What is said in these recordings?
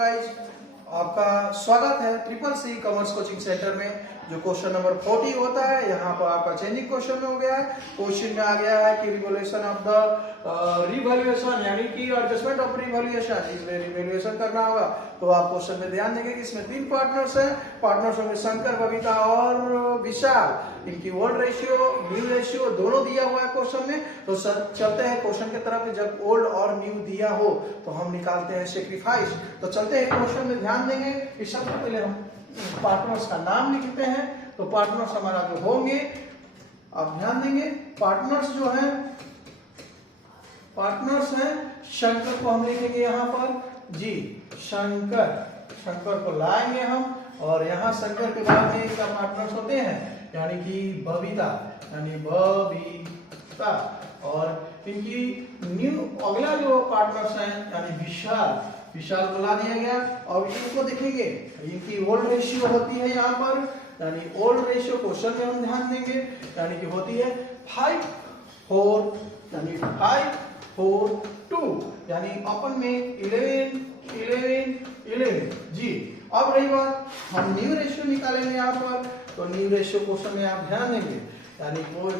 Guys, आपका स्वागत है triple C commerce coaching centre में। जो क्वेश्चन नंबर 40 होता है, यहाँ पर आपका चेंजिंग क्वेश्चन में हो गया है। क्वेश्चन में आ गया है कि रिवोल्यूशन ऑफ द रिवैल्यूएशन, यानी कि एडजस्टमेंट ऑफ रिवैल्यूएशन, इसमें रिवैल्यूएशन करना होगा। तो आप क्वेश्चन में ध्यान देंगे कि इसमें 3 पार्टनर्स हैं। पार्टनर्स होंगे शंकर, बबीता और विशाल। इनकी ओल्ड रेशियो, न्यू रेशियो दोनों दिया हुआ है क्वेश्चन में। तो सर चलते हैं क्वेश्चन की तरफ। जब ओल्ड और न्यू दिया हो तो हम निकालते हैं सेक्रीफाइस। तो चलते हैं क्वेश्चन में ध्यान देंगे कि सबसे पहले हम पार्टनर्स का नाम लिखते हैं। तो पार्टनर्स हमारा जो होंगे, आप ध्यान देंगे, पार्टनर्स जो हैं, पार्टनर्स हैं शंकर को हम लिखेंगे यहाँ पर जी, शंकर। शंकर को लाएंगे हम, और यहाँ शंकर के बाद में क्या पार्टनर्स होते हैं, यानी कि बबीता, यानी बबीता। और इनकी न्यू अगला जो पार्टनर्स हैं यानी विशाल, विशाल को ला दिया गया। और इनको देखेंगे, इनकी ओल्ड रेशियो होती है यहाँ पर, यानी ओल्ड रेशियो क्वेश्चन में हम ध्यान देंगे, यानी कि होती है 5-4, यानी 5-4-2, यानी अपन में 11-11 जी। अब रही बात, हम न्यू रेशियो निकालेंगे यहाँ पर। तो न्यू रेशियो क्वेश्चन में आप ध्यान देंगे, यानी वो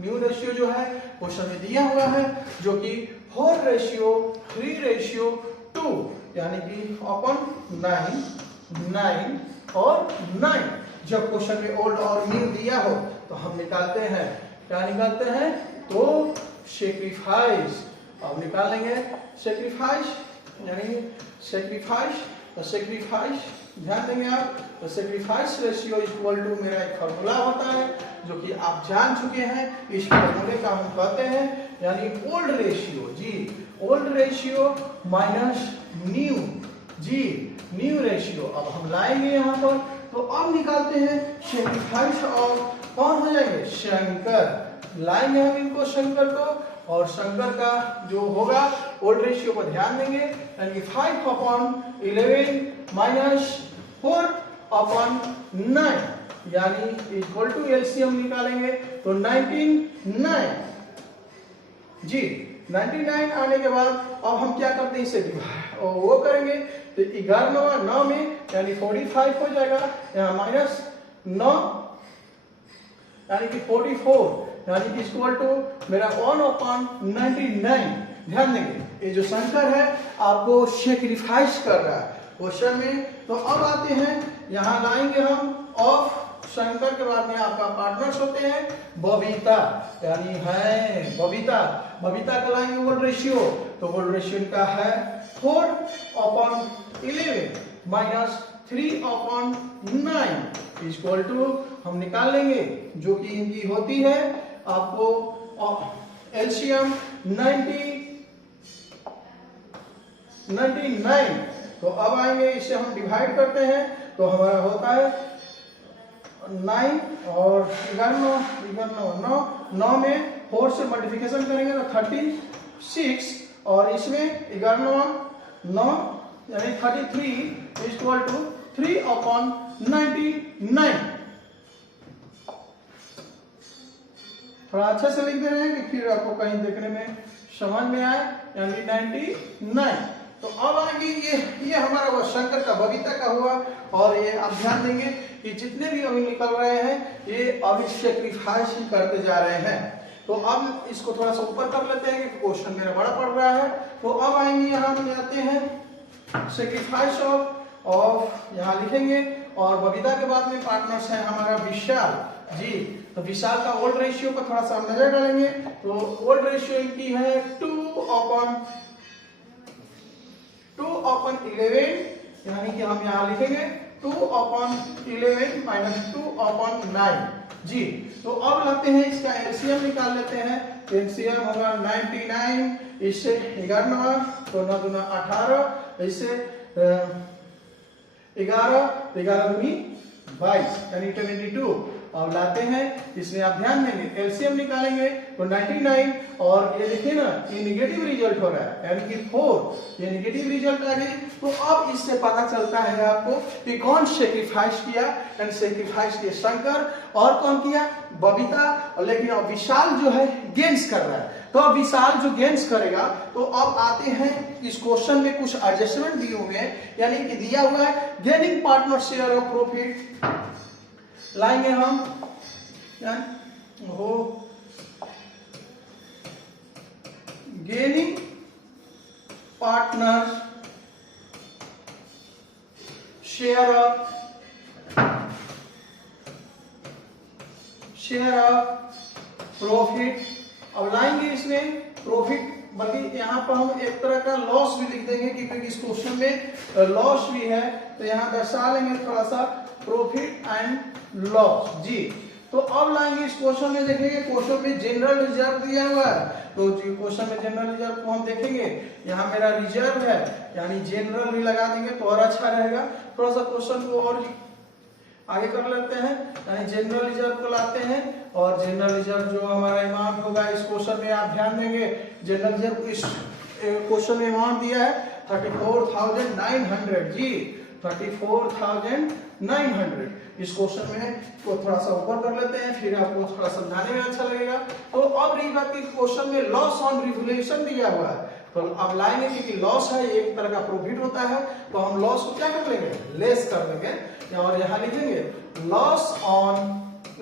न्यू रेशियो जो है क्वेश्चन में दिया हुआ है, जो कि 4:3:2, यानी कि अपन 9 और 9। जब क्वेश्चन में ओल्ड और न्यू दिया हो तो हम निकालते हैं, क्या निकालते हैं, तो सेक्रीफाइस। अब निकाल लेंगे सेक्रीफाइस, यानी सेक्रीफाइस। तो सेक्रीफाइस ध्यान देंगे आप, तो सेक्रीफाइस रेशियो इक्वल टू, मेरा एक फॉर्मूला होता है जो कि आप जान चुके हैं। इस फॉर्मूले का हम कहते हैं, यानी ओल्ड रेशियो जी, ओल्ड रेशियो माइनस न्यू जी, न्यू रेशियो। अब हम लाएंगे यहाँ पर, तो अब निकालते हैं सेक्रीफाइस और कौन हो जाएंगे, शंकर। लाएंगे हम इनको, शंकर को, और शंकर का जो होगा ओल्ड रेशियो पर ध्यान देंगे, यानी 5/11 माइनस 4/9, यानी इक्वल टू एलसीएम निकालेंगे तो 99 जी। 99 आने के बाद अब हम क्या करते हैं, इसे वो करेंगे तो 11 में, यानी 45 हो जाएगा, यहाँ माइनस 9, यानी कि 44, यानी इक्वल टू मेरा 1/99। ध्यान देंगे, ये जो शंकर है आपको सेक्रीफाइस कर रहा है क्वेश्चन में। तो अब आते हैं, यहाँ लाएंगे हम ऑफ शंकर के बाद में आपका पार्टनर्स होते हैं बबीता, यानी है बबीता। बबीता का लाएंगे ओल्ड रेशियो, तो ओल्ड रेशियो का है 4/11 माइनस 3/9 इक्वल टू, हम निकाल लेंगे जो कि इनकी होती है आपको एलसीएम 99। तो अब आएंगे, इसे हम डिवाइड करते हैं, तो हमारा होता है 9 और 9 में 4 से मल्टीप्लिकेशन करेंगे तो 36, और इसमें 9 यानी 33 इक्वल टू 3/99। थोड़ा अच्छे से लिख दे रहे हैं कि फिर आपको कहीं देखने में समझ में आए, यानी 99। तो अब आएंगे, ये हमारा वो शंकर का, बबीता का हुआ। और ये आप ध्यान देंगे कि जितने भी अभी निकल रहे हैं ये अभी सेक्रीफाइस ही करते जा रहे हैं। तो अब इसको थोड़ा सा ऊपर कर लेते हैं कि क्वेश्चन मेरा बड़ा पड़ रहा है। तो अब आएंगे, यहाँ हम आते हैं सेक्रीफाइस ऑफ यहाँ लिखेंगे, और बबीता के बाद में पार्टनर्स है हमारा विशाल जी। तो विशाल का ओल्ड रेशियो पर थोड़ा सा नजर डालेंगे, तो ओल्ड रेशियो इनकी है 2/11, यानी कि हम यहाँ लिखेंगे 2/11 माइनस 2/9 जी। तो अब लगते हैं, इसका एलसीएम निकाल लेते हैं। एलसीएम होगा 99, इससे 11, तो 9 दूना 18, इससे 11 11 दूनी 22, यानी 22। अब लाते हैं इसमें, आप ध्यान देंगे एलसीएम निकालेंगे तो 99, और ये देखिए ना ये निगेटिव रिजल्ट हो रहा है यानी कि 4, ये निगेटिव रिजल्ट आ गई। तो अब इससे पता चलता है आपको कि कौन सेक्रीफाइस किया, एंड सेक्रीफाइस किया शंकर, और कौन किया, बबीता। लेकिन अब विशाल जो है गेंस कर रहा है, तो अब विशाल जो गेंस करेगा, तो अब आते हैं इस क्वेश्चन में कुछ एडजस्टमेंट दिए हुए हैं, यानी कि दिया हुआ है gaining partner share of profit, लाएंगे हम हो gaining partner share of profit. अब लाएंगे इसमें प्रॉफिट, बल्कि यहाँ पर हम एक तरह का लॉस भी लिख देंगे क्योंकि इस क्वेश्चन में लॉस भी है, तो यहाँ दर्शा लेंगे थोड़ा सा प्रॉफिट एंड लॉस जी। तो अब लाएंगे इस क्वेश्चन में, देखेंगे क्वेश्चन में जनरल रिजर्व दिया हुआ है, तो क्वेश्चन में जनरल रिजर्व को हम देखेंगे, यहाँ मेरा रिजर्व है यानी जनरल भी लगा देंगे तो और अच्छा रहेगा। थोड़ा सा क्वेश्चन को और आगे कर लेते हैं, यानी जनरल रिजर्व को लाते हैं, और जनरल रिजर्व जो हमारा अमाउंट होगा इस क्वेश्चन में आप ध्यान देंगे, जनरल रिजर्व इस क्वेश्चन में अमाउंट दिया है 34,900 जी, 34,900 इस क्वेश्चन में। तो थोड़ा सा ऊपर कर लेते हैं, फिर आपको थोड़ा समझाने में अच्छा लगेगा। तो अब रही बात की क्वेश्चन में लॉस ऑन रिवोल्यूशन दिया हुआ है, तो अब लाएंगे क्योंकि लॉस है एक तरह का प्रॉफिट होता है, तो हम लॉस को क्या कर लेंगे, लेस कर लेंगे, और यहाँ लिखेंगे लॉस ऑन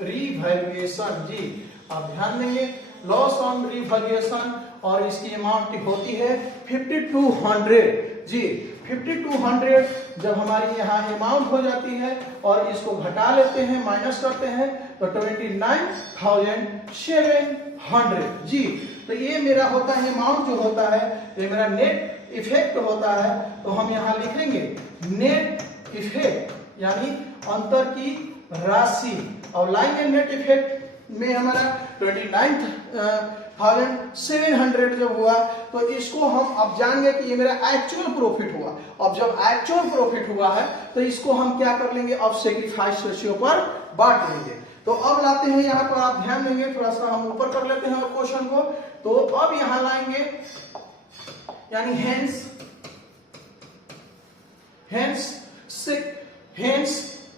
रिवैल्यूएशन जी। आप ध्यान देंगे लॉस ऑन रिवैल्यूएशन, और इसकी अमाउंट होती है 5200 जी। 5200 जब हमारी यहाँ अमाउंट हो जाती है और इसको घटा लेते हैं, माइनस करते हैं, तो 29,700 जी। तो ये मेरा होता है अमाउंट जो होता है, ये मेरा नेट इफेक्ट होता है। तो हम यहाँ लिखेंगे नेट इफेक्ट यानी अंतर की राशि, और लाएंगे नेट इफेक्ट में हमारा 29,700 जब हुआ, तो इसको हम अब जानेंगे कि ये मेरा एक्चुअल प्रॉफिट हुआ। अब जब एक्चुअल प्रॉफिट हुआ है तो इसको हम क्या कर लेंगे, अब सेक्रीफाइस रेशियो पर बांट लेंगे। तो अब लाते हैं यहाँ पर, आप ध्यान देंगे थोड़ा सा हम ऊपर कर लेते हैं क्वेश्चन को। तो अब यहाँ लाएंगे यानी हेंस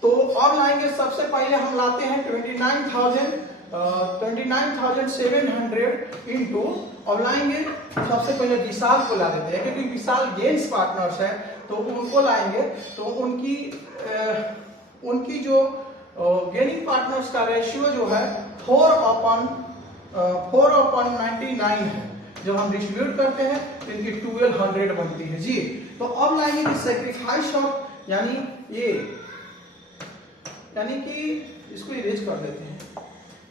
तो अब लाएंगे, सबसे पहले हम लाते हैं 29,700 इंटू, अब लाएंगे सबसे पहले विशाल को ला देते हैं क्योंकि विशाल गेंस पार्टनर्स है, तो उनको लाएंगे। तो उनकी जो गेनिंग पार्टनर्स का रेशियो जो है 4/99 है। जब हम डिस्ट्रीब्यूट करते हैं तो इनकी 1200 बनती है जी। तो अब लाएंगे कि सेक्रीफाइस ऑफ, यानी कि इसको इरेज कर देते हैं,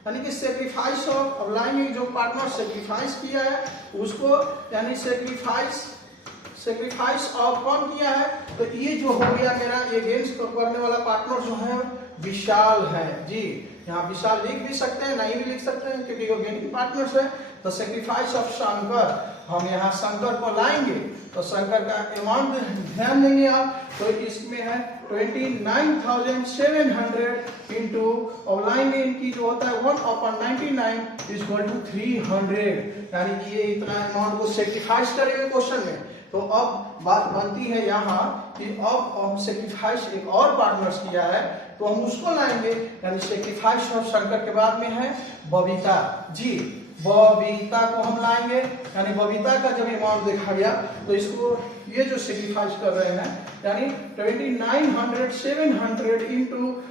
यानी कि सेक्रीफाइस ऑफ, अब लाएंगे जो पार्टनर सेक्रीफाइस किया है उसको, यानी सेक्रीफाइस ऑफ कौन किया है, तो ये जो हो गया मेरा ये गेंस करने वाला पार्टनर जो है विशाल है जी। यहाँ विशाल लिख भी सकते हैं, नहीं भी लिख सकते हैं क्योंकि वो गेनिंग पार्टनर्स है। तो सेक्रीफाइस ऑफ शंकर, हम यहाँ शंकर को लाएंगे, तो शंकर का अमाउंट ध्यान देंगे आप, तो इसमें है 29,700 इंटू, और लाएंगे इनकी जो होता है 1/99 = 300, यानी कि ये इतना अमाउंट को सेक्रीफाइस करेंगे क्वेश्चन में। तो अब बात बनती है यहाँ कि अब हम सेक्रीफाइस एक और पार्टनर्स किया है, तो हम उसको लाएंगे, यानी सेक्रीफाइस ऑफ शंकर के बाद में है बबीता जी। बबीता को हम लाएंगे, यानी बबीता का जब अमाउंट देखा गया तो इसको ये जो सेक्रीफाइस कर रहे हैं, यानी 29,700 इंटू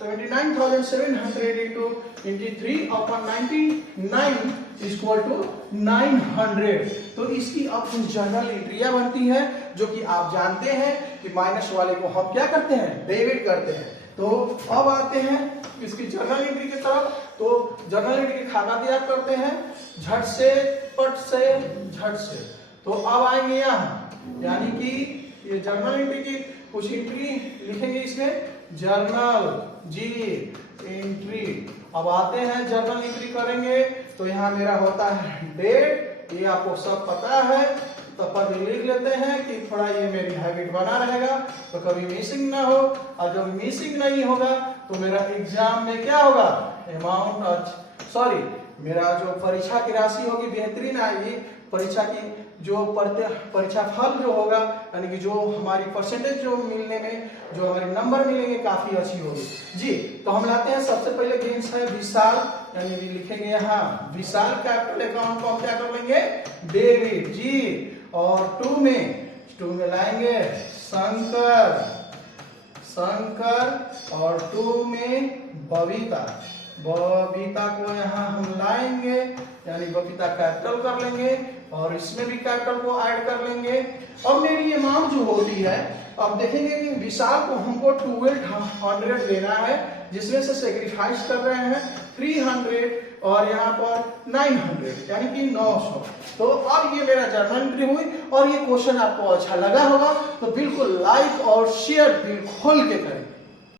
3/99 = 900। तो इसकी अब कुछ जनरल एंट्रियां बनती है जो कि आप जानते हैं कि माइनस वाले को हम क्या करते हैं, डेबिट करते हैं। तो अब आते हैं इसकी जर्नल एंट्री की तरफ। तो जर्नल एंट्री की खाता तैयार करते हैं, झट से पट से झट से। तो अब आएंगे यहाँ, यानी कि ये जर्नल एंट्री की कुछ एंट्री लिखेंगे इसमें, जर्नल जी एंट्री। अब आते हैं जर्नल एंट्री करेंगे, तो यहाँ मेरा होता है डेट, ये आपको सब पता है, तो पर भी लिख लेते हैं कि थोड़ा ये मेरी हैबिट बना रहेगा तो कभी मिसिंग ना हो, और जब मिसिंग नहीं होगा तो मेरा एग्जाम में क्या होगा, अमाउंट सॉरी मेरा जो परीक्षा की राशि होगी बेहतरीन आएगी, परीक्षा की जो परीक्षा फल जो होगा यानी कि जो हमारी परसेंटेज जो मिलने में जो हमारे नंबर मिलेंगे काफी अच्छी होगी जी। तो हम लाते हैं सबसे पहले गेम्स है विशाल, यानी कि लिखेंगे यहाँ विशाल कैपिटल अकाउंट को हम क्या कर लेंगे, डेबिट जी। और टू में लाएंगे शंकर और टू में बबीता को यहाँ हम लाएंगे, यानी बबीता कैपिटल कर लेंगे और इसमें भी कैपिटल को ऐड कर लेंगे। और मेरी अमाउंट जो होती है, अब देखेंगे कि विशाल को हमको 1200 लेना है, जिसमें से सेक्रीफाइस कर रहे हैं 300 और यहाँ पर 900 यानी कि 900। तो अब ये मेरा जर्नल एंट्री हुई, और ये क्वेश्चन आपको अच्छा लगा होगा तो बिल्कुल लाइक और शेयर दिल खोल के करें।